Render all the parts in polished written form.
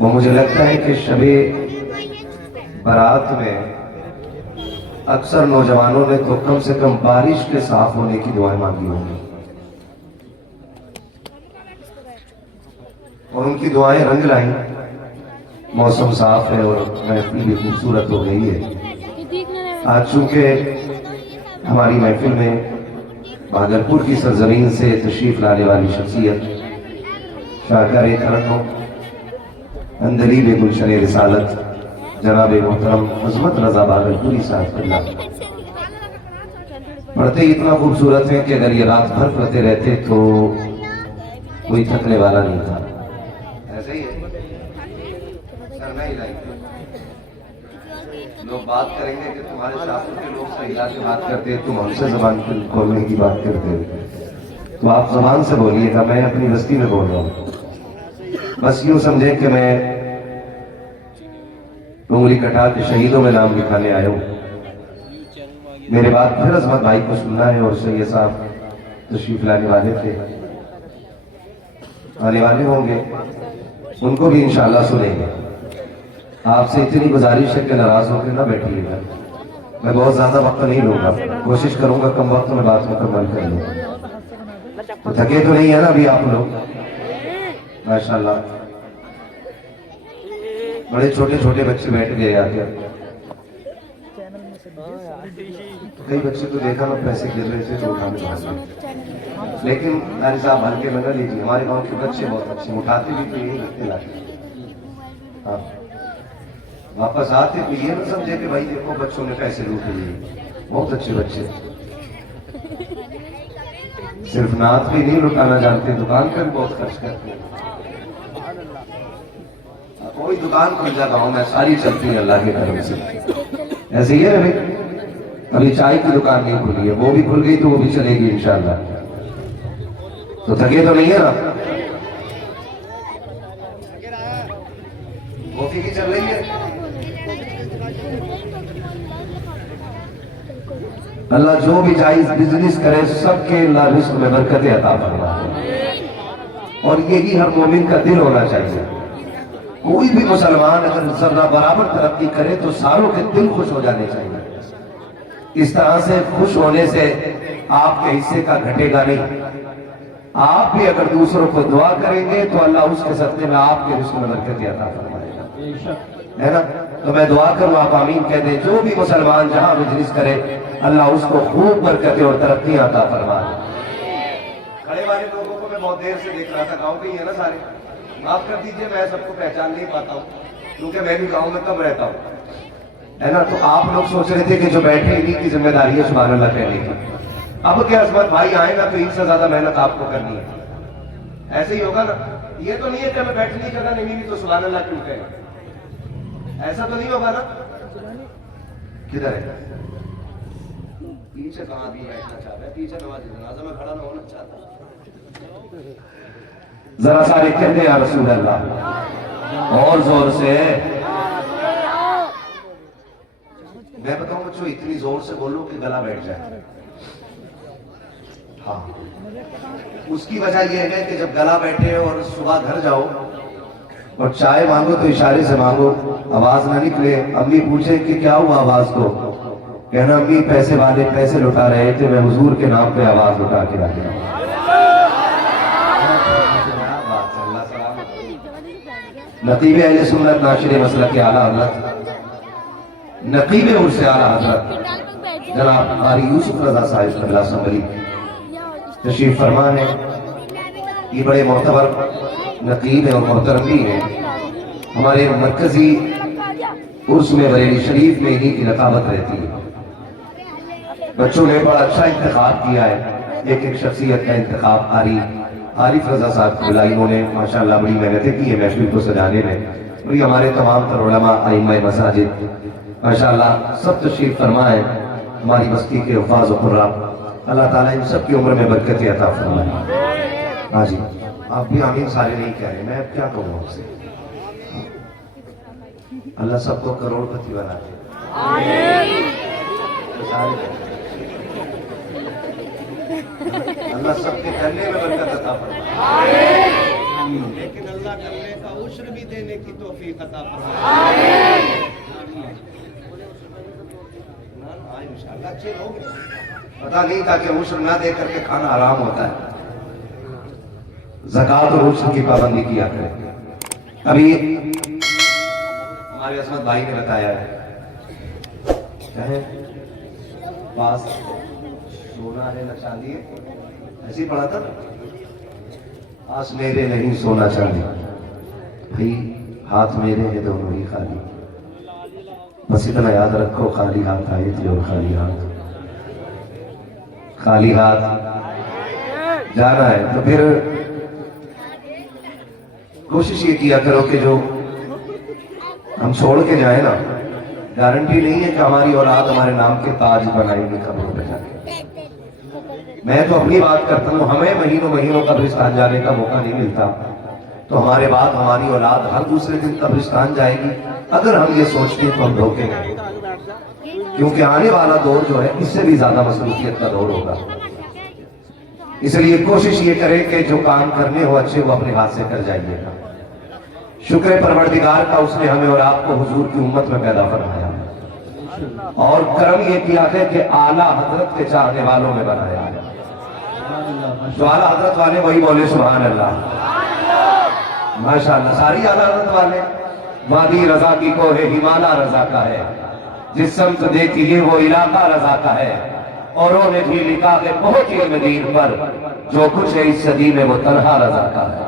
وہ مجھے لگتا ہے کہ شب برات میں اکثر نوجوانوں نے تو کم سے کم بارش کے صاف ہونے کی دعائیں مانگی ہوں گی، اور ان کی دعائیں رنگ لائیں۔ موسم صاف ہے اور محفل بھی خوبصورت ہو گئی ہے۔ آج چونکہ ہماری محفل میں بہادرپور کی سرزمین سے تشریف لانے والی شخصیت شاہکار ترنم اندلیب گلشن رسالت جناب محترم عظمت رضا بہادرپوری صاحب اللہ پڑھتے ہی اتنا خوبصورت ہے کہ اگر یہ رات بھر پڑھتے رہتے تو کوئی تھکنے والا نہیں تھا۔ ایسے ہی ہے، کرنا ہی لائے لوگ بات کریں گے کہ تمہارے شاہپور کے لوگ صحیح کے بات کرتے ہیں، تم ہم سے زبان کھولنے کی بات کرتے ہیں، تو آپ زبان سے بولیے گا، میں اپنی بستی میں بول رہا ہوں۔ بس یوں سمجھیں کہ میں انگلی کٹا کے شہیدوں میں نام لکھانے آیا ہوں۔ میرے بعد پھر عظمت بھائی کو سننا ہے، اور سید صاحب تشریف لانے والے تھے، آنے والے ہوں گے، ان کو بھی انشاءاللہ سنیں گے۔ آپ سے اتنی گزارش ہے کہ ناراض ہو کے نہ بیٹھیے گا، میں بہت زیادہ وقت نہیں لوں گا، کوشش کروں گا کم وقت میں بات مکمل کر لوں۔ تو تھکے تو نہیں ہے نا ابھی آپ لوگ؟ ماشاءاللہ بڑے چھوٹے چھوٹے بچے بیٹھ گئے آ کے، کئی بچے تو دیکھا میں پیسے گر رہے تھے تو اٹھانے بھاگ، لیکن داری صاحب ہلکے میں نہ لیجیے، ہمارے گاؤں کے بچے بہت اچھے، اٹھاتے بھی تو یہی رکھتے لاتے، ہاں واپس آتے تو یہ نہ سمجھے کہ بھائی دیکھو بچوں نے پیسے لوٹ لیے، بہت اچھے بچے، صرف نعت بھی نہیں لٹانا جانتے، دکان پہ بھی بہت خرچ کرتے ہیں۔ کوئی دکان کھل جاتا ہوں میں، ساری چلتی ہے اللہ کے کرم سے، ایسے ہی ہے نا بھائی؟ ابھی چائے کی دکان نہیں کھلی ہے، وہ بھی کھل گئی تو وہ بھی چلے گی انشاءاللہ۔ تو تھکے تو نہیں ہے نا؟ کافی کی چل رہی ہے؟ اللہ جو بھی جائز بزنس کرے سب کے اللہ رزق میں برکت عطا فرمائے، اور یہی ہر مومن کا دل ہونا چاہیے۔ کوئی بھی مسلمان اگر ذرہ برابر ترقی کرے تو ساروں کے دل خوش ہو جانے چاہیے۔ اس طرح سے خوش ہونے سے آپ کے حصے کا گھٹے گا نہیں۔ آپ بھی اگر دوسروں کو دعا کریں گے تو اللہ اس کے صدقے میں آپ کے رزق میں برکت عطا فرمائے گا، ہے نا؟ تو میں دعا کروں، آپ آمین کہہ دیں، جو بھی مسلمان جہاں مجلس کرے اللہ اس کو خوب برکتیں اور ترقی عطا فرمائے۔ کھڑے والے لوگوں کو میں بہت دیر سے دیکھ رہا تھا، گاؤں کے ہی ہے نا سارے، معاف کر دیجئے میں سب کو پہچان نہیں پاتا ہوں کیونکہ میں بھی گاؤں میں کم رہتا ہوں، ہے نا؟ تو آپ لوگ سوچ رہے تھے کہ جو بیٹھے انہیں کی ذمہ داری ہے سبحان اللہ کہنے کی، اب کیا عظمت بھائی آئے گا تو ان سے زیادہ محنت آپ کو کرنی ہے، ایسے ہی ہوگا نا؟ یہ تو نہیں ہے کہ ہمیں بیٹھنے کی جگہ نہیں ملی تو سبحان اللہ کیوں کہے گا، ایسا تو نہیں ہوگا نا؟ کدھر ہے؟ پیچھے کہاں بھی بیٹھنا چاہتا ہے؟ پیچھے نماز جنازہ میں کھڑا نہ ہونا چاہتا، ذرا سارے کہتے ہیں یا رسول اللہ، اور زور سے میں بتاؤں بچوں، اتنی زور سے بولو کہ گلا بیٹھ جائے۔ ہاں اس کی وجہ یہ ہے کہ جب گلا بیٹھے اور صبح گھر جاؤ اور چائے مانگو تو اشارے سے مانگو، آواز نہ نکلے، امی پوچھیں کہ کیا ہوا آواز کو، کہنا امی پیسے والے پیسے لٹا رہے تھے، میں حضور کے نام پہ آواز لٹا کے رکھا۔ نقیب اہل سنت ناشر مسلک اعلیٰ حضرت نقیب عرس اعلیٰ حضرت جناب قاری یوسف رضا صاحب قبلہ سنبھلی تشریف فرما ہے۔ یہ بڑے معتبر نقیب ہیں اور محترم بھی ہیں، ہمارے مرکزی عرس میں بریلی شریف میں انہی کی رقابت رہتی ہے۔ بچوں نے بڑا اچھا انتخاب کیا ہے، ایک ایک شخصیت کا انتخاب قاری عارف رضا صاحب کو بلائی، انہوں نے ماشاءاللہ بڑی محنتیں کی ہے محفل کو سجانے میں، اور یہ ہمارے تمام تر علماء ائمہ مساجد ماشاءاللہ سب تشریف فرما ہے، ہماری بستی کے حفاظ و قراء، اللہ تعالیٰ ان سب کی عمر میں برکت عطا فرمائے۔ ہاں جی آپ بھی آمین سارے نہیں کہہ رہے، میں اب کیا کہوں آپ سے؟ اللہ سب کو کروڑ پتی بنا دے، اللہ سب کے کرنے میں برکت عطا فرمائے۔ لیکن اللہ کرنے کا عشر بھی دینے کی توفیق عطا فرمائے. انشاءاللہ اچھے لوگ ہیں. پتا نہیں تھا کہ عشر نہ دے کر کے کھانا حرام ہوتا ہے. زکات اور عشر کی پابندی کیا کرے. ابھی ہمارے عصمت بھائی نے بتایا ہے کیا ہے پاس سونا ہے نہ چاندی ہے, ایسے ہی پڑھا تھا نا, پاس میرے نہیں سونا چاندی, بھائی ہاتھ میرے ہیں دونوں ہی خالی. بس اتنا یاد رکھو, خالی ہاتھ آئے تھے اور خالی ہاتھ جانا ہے. تو پھر کوشش یہ کیا کرو کہ جو ہم چھوڑ کے جائیں نا, گارنٹی نہیں ہے کہ ہماری اولاد ہمارے نام کے تاج بنائیں گے قبروں پہ جا کے. میں تو اپنی بات کرتا ہوں, ہمیں مہینوں قبرستان جانے کا موقع نہیں ملتا, تو ہمارے بعد ہماری اولاد ہر دوسرے دن قبرستان جائے گی. اگر ہم یہ سوچتے ہیں تو ہم دھوکے گے, کیونکہ آنے والا دور جو ہے اس سے بھی زیادہ مصروفیت کا دور ہوگا. اس لیے کوشش یہ کریں کہ جو کام کرنے ہو اچھے وہ اپنے ہاتھ سے کر جائیے گا. شکر پروردگار کا, اس نے ہمیں اور آپ کو حضور کی امت میں پیدا فرمایا, اور کرم یہ کیا ہے کہ اعلیٰ حضرت کے چاہنے والوں میں بنایا ہے. جو اعلیٰ حضرت والے وہی بولے سبحان اللہ, ماشاءاللہ. ساری اعلیٰ حضرت والے. وادی رضا کی کوہ ہمالا رضا کا ہے, جس سمت دیکھیے وہ علاقہ رضا کا ہے. اوروں نے بھی لکھا کہ پہنچیے مدین پر, جو کچھ ہے اس صدی میں وہ تنہا رضا کا ہے.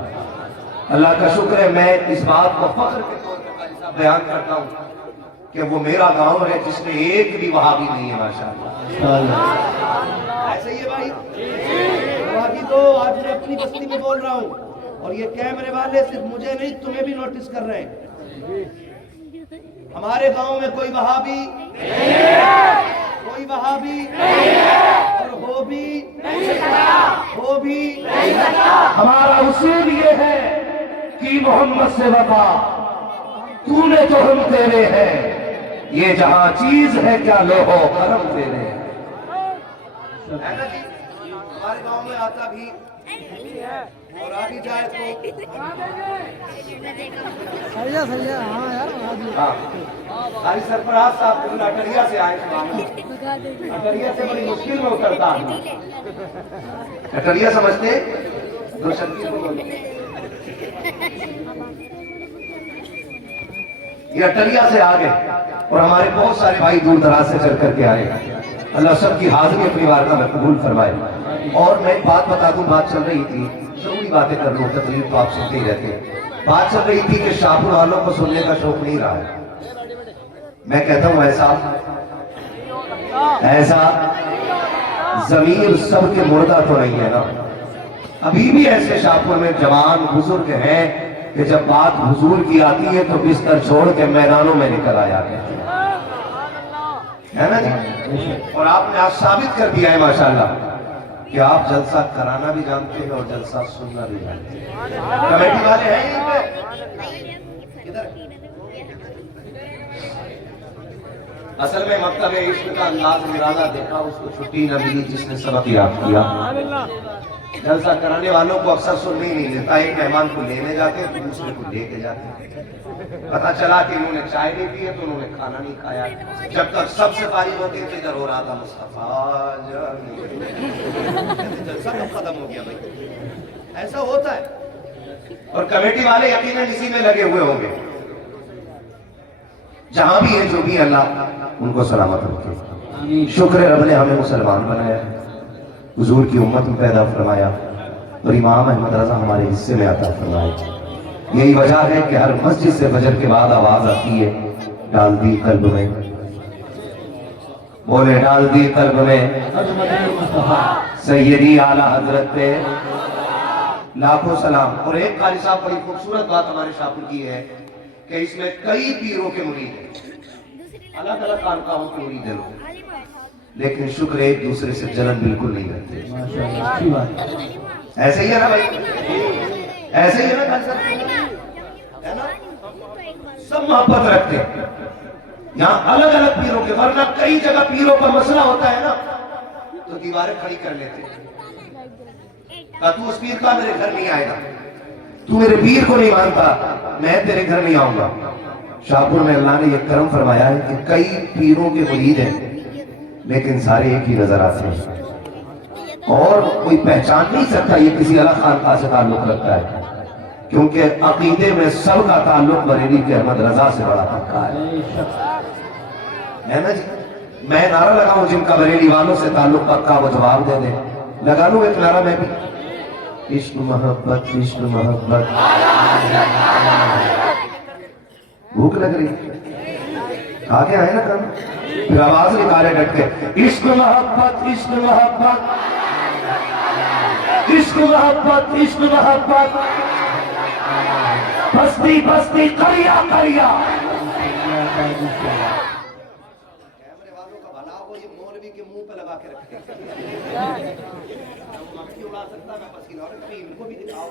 اللہ کا شکر ہے, میں اس بات کو فخر کے طور پر قاری صاحب بیان کرتا ہوں کہ وہ میرا گاؤں ہے جس میں ایک بھی وہابی نہیں ہے. ماشاءاللہ ایسے ہی ہے بھائی. وہابی تو آج میں اپنی بستی میں بول رہا ہوں, اور یہ کیمرے والے صرف مجھے نہیں تمہیں بھی نوٹس کر رہے ہیں. ہمارے گاؤں میں کوئی وہابی نہیں ہے, کوئی وہابی نہیں ہے, اور ہو بھی نہیں سکتا. ہمارا اصول یہ ہے کہ محمد سے وفا, تو نے تو ہم تیرے ہیں, یہ جہاں چیز ہے کیا لوہو کرم تیرے ہیں. ہمارے گاؤں میں آتا بھی اور آ بھی جائے تو قاری سرفراز صاحب اٹریا سے آئے تھے. اٹریا سے بڑی مشکل میں اترتا ہے. اٹریا سمجھتے یہ اٹریا سے آ گئے, اور ہمارے بہت سارے بھائی دور دراز سے چل کر کے آئے. اللہ سب کی حاضری اپنی بارگاہ میں قبول فرمائے. اور میں بات بتا دوں, بات چل رہی تھی, ضروری باتیں کر لوں, تقریر تو آپ سنتے ہی رہتے ہیں. بات چل رہی تھی کہ شاہپور والوں کو سننے کا شوق نہیں رہا ہے. میں کہتا ہوں ایسا ضمیر سب کے مردہ تو نہیں ہے نا. ابھی بھی ایسے شاہپور میں جوان بزرگ ہیں کہ جب بات حضور کی آتی ہے تو بستر چھوڑ کے میدانوں میں نکل آیا ہے نا جی. اور آپ نے آج ثابت کر دیا ہے ماشاءاللہ کہ آپ جلسہ کرانا بھی جانتے ہیں اور جلسہ سننا بھی جانتے ہیں. کمیٹی والے ہیں یہیں پہ ادھر. اصل میں مکتب عشق کا انداز نرالا دیکھا, اس کو چھٹی نہ ملی جس نے سبق یاد کیا. جلسہ کرانے والوں کو اکثر سننے ہی نہیں دیتا. ایک مہمان کو لینے جاتے ہیں تو دوسرے کو لے کے جاتے ہیں. پتا چلا کہ انہوں نے چائے نہیں پی ہے تو انہوں نے کھانا نہیں کھایا. جب تک سب سے فارغ ہوتے تھے ادھر ہو رہا تھا مصطفیٰ جلسہ کب ختم ہو گیا بھائی. ایسا ہوتا ہے. اور کمیٹی والے یقیناً اسی میں لگے ہوئے ہوں گے. جہاں بھی ہے جو بھی, اللہ ان کو سلامت رکھے. شکر رب نے ہمیں مسلمان بنایا, حضور کی امت میں پیدا فرمایا, اور امام احمد رضا ہمارے حصے میں عطا فرمائے. یہی وجہ ہے کہ ہر مسجد سے فجر کے بعد آواز آتی ہے, ڈال دی قلب میں, بولے ڈال دی قلب میں سیدی اعلیٰ حضرت پہ لاکھوں سلام. اور ایک قاری صاحب بڑی خوبصورت بات ہمارے شاہپور کی ہے کہ اس میں کئی پیروں کے مرید ہیں, الگ الگ خانقاہوں کے مرید ہیں لوگ, لیکن شکر ایک دوسرے سے جلن بالکل نہیں رہتے. ایسے ہی ہے نا بھائی, ایسے ہی ہے نا, سب محبت رکھتے ہیں. یہاں الگ الگ پیروں کے, ورنہ کئی جگہ پیروں پر مسئلہ ہوتا ہے نا تو دیواریں کھڑی کر لیتے. تو اس پیر کا میرے گھر نہیں آئے گا, تو میرے پیر کو نہیں مانتا، میں تیرے گھر نہیں آؤں گا۔ شاہپور میں اللہ نے یہ کرم فرمایا ہے کہ کئی پیروں کے مرید ہیں لیکن سارے ایک ہی نظر آتے ہیں، اور کوئی پہچان نہیں سکتا یہ کسی الگ خانقاہ سے تعلق رکھتا ہے، کیونکہ عقیدے میں سب کا تعلق بریلی کے احمد رضا سے بڑا پکا ہے نا جی۔ میں نعرہ لگاؤں جن کا بریلی والوں سے تعلق پکا، وہ جواب دے دیں۔ لگا لوں ایک نعرہ میں بھی، عشق محبت عشق محبت۔ بھوک لگ رہی کھا کے آئے نا کام، پھر آواز نکالے ڈٹ کے، عشق محبت عشق محبت عشق محبت عشق محبت، بستی بستی کریا کریا۔ کیمرے والوں کا بھلا ہو، یہ مولوی کے منہ پہ لگا کے رکھتے ہیں، مکھی اڑا سکتا میں پسینہ، اور ان کو بھی دکھاؤ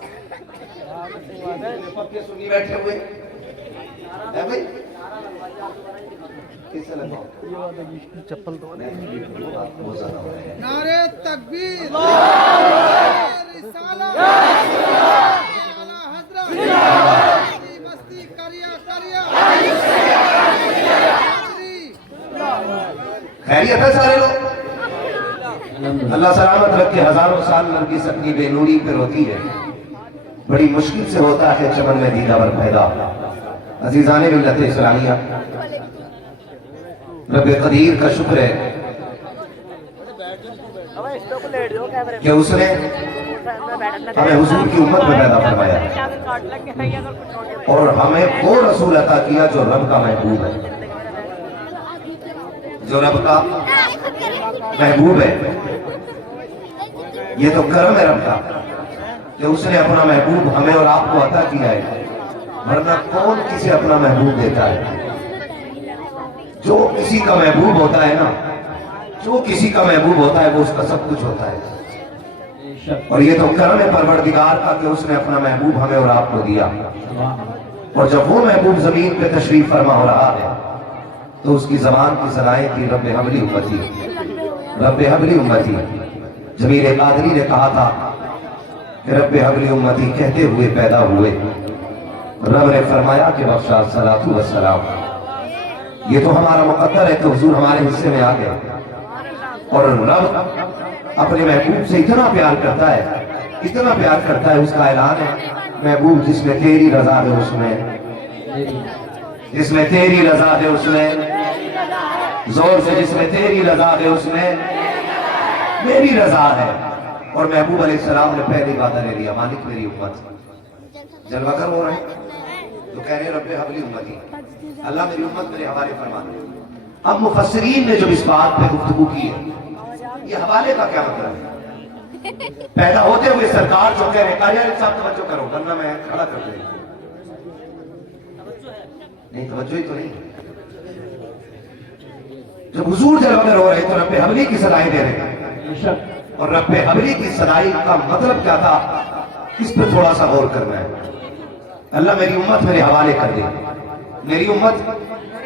پکے سنی بیٹھے ہوئے ہے بھائی، کسے لگاؤ چپل تو نعرے تکبیر، رسالہ، بستی کریا کریا۔ خیریت ہے سارے لوگ؟ اللہ سلامت رکھے، ہزاروں سال نرگس اپنی بے نوری پہ روتی ہے، بڑی مشکل سے ہوتا ہے چمن میں دیدہ ور پیدا۔ عزیزان ملت اسلامیہ، رب قدیر کا شکر ہے کہ اس نے ہمیں حضور کی امت میں پیدا فرمایا اور ہمیں وہ رسول عطا کیا جو رب کا محبوب ہے، جو رب کا محبوب ہے۔ یہ تو کرم ہے رب کا کہ اس نے اپنا محبوب ہمیں اور آپ کو عطا کیا ہے، ورنہ کون کسے اپنا محبوب دیتا ہے؟ جو کسی کا محبوب ہوتا ہے نا، جو کسی کا محبوب ہوتا ہے وہ اس کا سب کچھ ہوتا ہے، اور یہ تو کرم ہے پروردگار کا کہ اس نے اپنا محبوب ہمیں اور آپ کو دیا۔ اور جب وہ محبوب زمین پہ تشریف فرما ہو رہا ہے تو اس کی زبان کی صدائیں تھی رب حبلی امتی رب حبلی امتی۔ ضمیر قادری نے کہا تھا کہ رب حبلی امتی کہتے ہوئے پیدا ہوئے، رب نے فرمایا کہ بخشا صلاۃ و سلام۔ یہ تو ہمارا مقدر ہے کہ حضور ہمارے حصے میں آ گئے، اور رب اپنے محبوب سے اتنا پیار کرتا ہے، اتنا پیار کرتا ہے، اس کا اعلان ہے محبوب جس میں تیری رضا ہے اس میں، جس میں تیری رضا ہے اس میں، زور سے جس میں تیری رضا ہے اس میں میری رضا ہے۔ اور محبوب علیہ السلام نے پہلی وعدہ لے لیا، مالک میری امت، جلوہ گر ہو رہے ہیں تو کہہ رہے رب حبلی امتی، اللہ میری امت میرے حوالے فرما دے۔ اب مفسرین نے جو اس بات پہ گفتگو کی ہے، یہ حوالے کا کیا مطلب ہے؟ پیدا ہوتے ہوئے سرکار جو کہہ رہے قاری صاحب توجہ کرو، ورنہ میں کھڑا کر دیں، نہیں توجہ ہی تو نہیں۔ جب حضور جلوہ گر ہو رہے تو رب حبلی کی صدائیں دے رہے، اور رب حبلی کی صدائیں کا مطلب کیا تھا اس پہ تھوڑا سا غور کرنا ہے۔ اللہ میری امت میرے حوالے کر دے، میری امت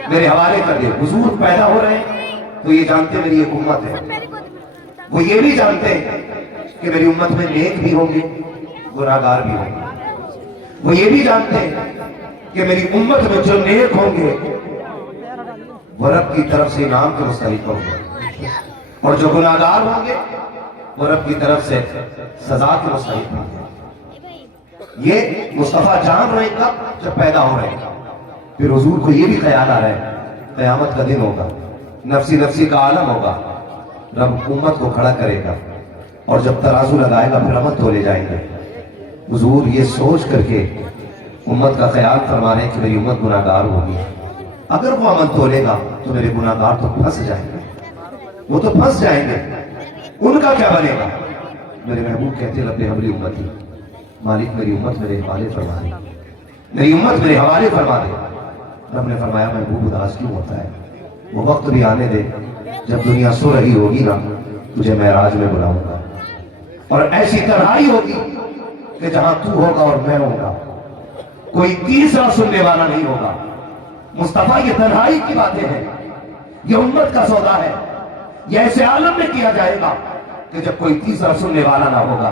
میرے حوالے کر دے۔ حضور پیدا ہو رہے ہیں تو یہ جانتے میری ایک امت ہے، وہ یہ بھی جانتے کہ میری امت میں نیک بھی ہوں گے گناہگار بھی ہوں گے، وہ یہ بھی جانتے کہ میری امت میں جو نیک ہوں گے وہ رب کی طرف سے انعام کے مستحق ہوں گے، اور جو گناہگار ہوں گے وہ رب کی طرف سے سزا کے مستحق ہوں گے۔ یہ مصطفیٰ جان رہے کب؟ جب پیدا ہو رہے ہیں۔ پھر حضور کو یہ بھی خیال آ رہا ہے قیامت کا دن ہوگا، نفسی نفسی کا عالم ہوگا، رب امت کو کھڑا کرے گا اور جب ترازو لگائے گا پھر امت تولے جائیں گے۔ حضور یہ سوچ کر کے امت کا خیال فرما رہے ہیں کہ میری امت گناہگار ہوگی، اگر وہ امت تولے گا تو میرے گناہگار تو پھنس جائیں گے، وہ تو پھنس جائیں گے، ان کا کیا بنے گا؟ میرے محبوب کہتے رب حبلی امتی، مالک میری امت میرے حوالے فرما دے، میری امت میرے حوالے فرما دے۔ رب نے فرمایا محبوب اداس کیوں ہوتا ہے؟ وہ وقت بھی آنے دے جب دنیا سو رہی ہوگی نا، تجھے معراج میں بلاؤں گا، اور ایسی تنہائی ہوگی کہ جہاں تو ہوگا اور میں ہوں گا، کوئی تیسرا سننے والا نہیں ہوگا۔ مصطفیٰ یہ تنہائی کی باتیں ہیں، یہ امت کا سودا ہے، یہ ایسے عالم میں کیا جائے گا کہ جب کوئی تیسرا سننے والا نہ ہوگا،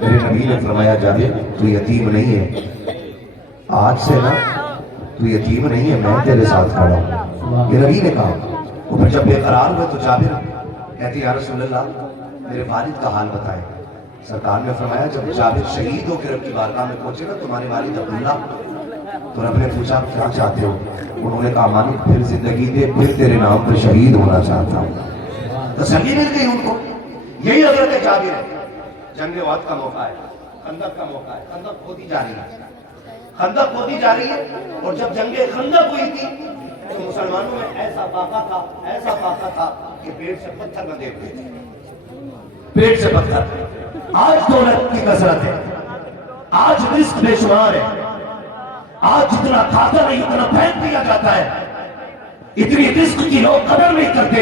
میرے نبی نے فرمایا جابر تو یتیم نہیں ہے، آج سے نا تو یتیم نہیں ہے، میں تیرے ساتھ کھڑا ہوں، یہ نبی نے کہا۔ اور پھر جب بے قرار ہوئے تو جابر کہتے یا رسول اللہ میرے والد کا حال بتائیں۔ سرکار نے فرمایا جب جابر شہید ہو کے رب کی بارگاہ میں پہنچے نا تمہارے والد عبداللہ، تو رب نے پوچھا کیا چاہتے ہو؟ انہوں نے کہا مالک پھر زندگی دے، پھر تیرے نام پر شہید ہونا چاہتا ہوں۔ تسلی مل گئی ان کو۔ یہی حضرت جابر ہے۔ جنگ احد کا موقع ہے، خندق کا موقع ہے، خندق کھودی جا رہی ہے، خندق کھودی جا رہی ہے، اور جب جنگ خندق ہوئی تھی تو مسلمانوں میں ایسا فاقہ تھا کہ پیٹ سے پتھر بندھے ہوئے تھے، پیٹ سے پتھر۔ آج دولت کی کثرت ہے، آج رزق بے شمار ہے، آج جتنا کھاتا نہیں اتنا پھینک دیا جاتا ہے، اتنی رزق کی لوگ قدر نہیں کرتے۔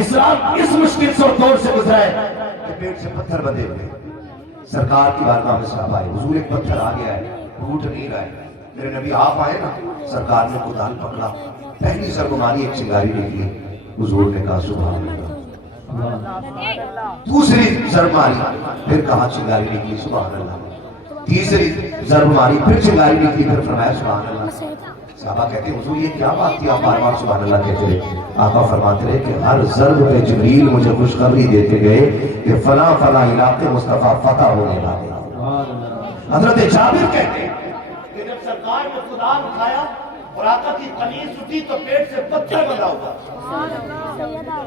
اسلام اس مشکل سے دور سے گزرا ہے کہ پیٹ سے پتھر بندھے ہوئے۔ سرکار کی بارگاہ میں صاحب آئے، حضور ایک پتھر آ گیا ہے، ٹوٹ نہیں رہا ہے۔ میرے نبی آپ آئے نا، سرکار نے کدال پکڑا، پہلی ضرب ماری ایک چنگاری نکلی، حضور نے کہا سبحان اللہ۔ دوسری ضرب ماری، پھر کہا چنگاری نکلی سبحان اللہ۔ تیسری ضرب ماری، پھر چنگاری نکلی، پھر فرمایا سبحان اللہ۔ صحابہ کہتے ہیں حضور یہ کیا بات تھی آپ بار بار سبحان اللہ کہتے رہے؟ آقا فرماتے رہے کہ ہر ضرب پہ جبریل مجھے خوشخبری دیتے گئے کہ فلاں فلاں علاقے مصطفیٰ فتح ہونے والے۔ حضرت جابر کہتے ہیں کہ جب سرکار نے کدال اٹھایا اور آقا کی قمیص اٹھی تو پیٹ سے پتھر بندھا ہوا۔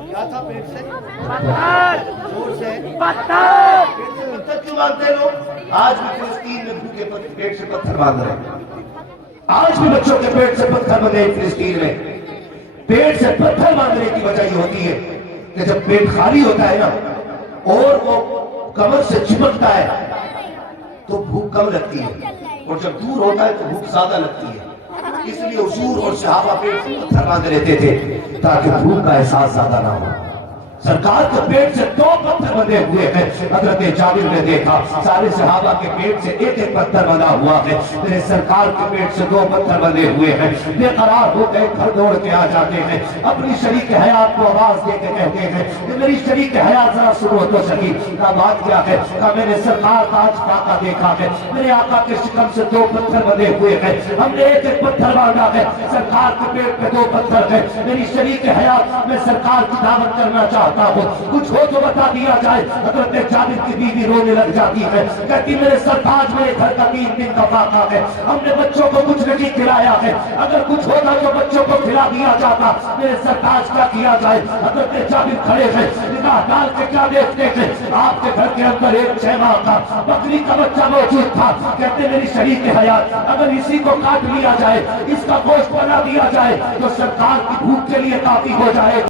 کیا تھا پیٹ سے؟ زور سے پتھر۔ پیٹ سے پتھر کیوں باندھتے ہیں لوگ؟ آج بھی فلسطین میں بھوکے پیٹ سے پتھر باندھ رہے ہیں، آج بھی بچوں کے پیٹ سے پتھر بندھے فلسطین میں۔ پیٹ سے پتھر باندھنے کی وجہ یہ ہوتی ہے کہ جب پیٹ خالی ہوتا ہے نا اور وہ کمر سے چپکتا ہے تو بھوک کم لگتی ہے، اور جب دور ہوتا ہے تو بھوک زیادہ لگتی ہے۔ اس لیے حضور اور صحابہ پیٹ سے پتھر باندھ لیتے تھے تاکہ بھوک کا احساس زیادہ نہ ہو۔ سرکار کے پیٹ سے 2 پتھر بندھے ہوئے ہیں۔ حضرت جابر نے دیکھا سارے صحابہ کے پیٹ سے ایک پتھر بندھا ہوا ہے، میرے سرکار کے پیٹ سے 2 پتھر بندھے ہوئے ہیں۔ بے قرار ہوتے ہیں، گھر دوڑ کے آ جاتے ہیں، اپنی شریک حیات کو آواز دے کے کہتے ہیں کہ میری شریک حیات ذرا سنو تو صحیح، کہا بات کیا ہے؟ کہا میں نے سرکار کا آج فاقہ دیکھا ہے، میرے آقا کے شکم سے 2 پتھر بندھے ہوئے ہیں، ہم نے ایک پتھر باندھا ہے، سرکار کے پیٹ پہ 2 پتھر ہیں، میری شریک حیات میں سرکار کی دعوت کرنا چاہتا ہوں، کچھ ہو تو بتا دیا جائے۔ حضرت جابر کی بیوی رونے لگ جاتی ہے، کہتی میرے سرتاج میرے گھر کا 3 دن کا فاقہ ہے، ہم نے بچوں کو کچھ نہیں کھلایا ہے، اگر کچھ ہوتا تو بچوں کو کھلا دیا جاتا، میرے سرتاج کیا کیا جائے؟ حضرت جابر کھڑے ہیں، نگاہ ڈال کے کیا دیکھتے ہیں؟ آپ کے گھر کے اندر ایک 6 ماہ کا بکری کا بچہ موجود تھا، کہتے میری شریک حیات اگر اسی کو کاٹ لیا جائے، اس کا گوشت بنا دیا جائے تو سرکار کی بھوک کے لیے کافی ہو جائے۔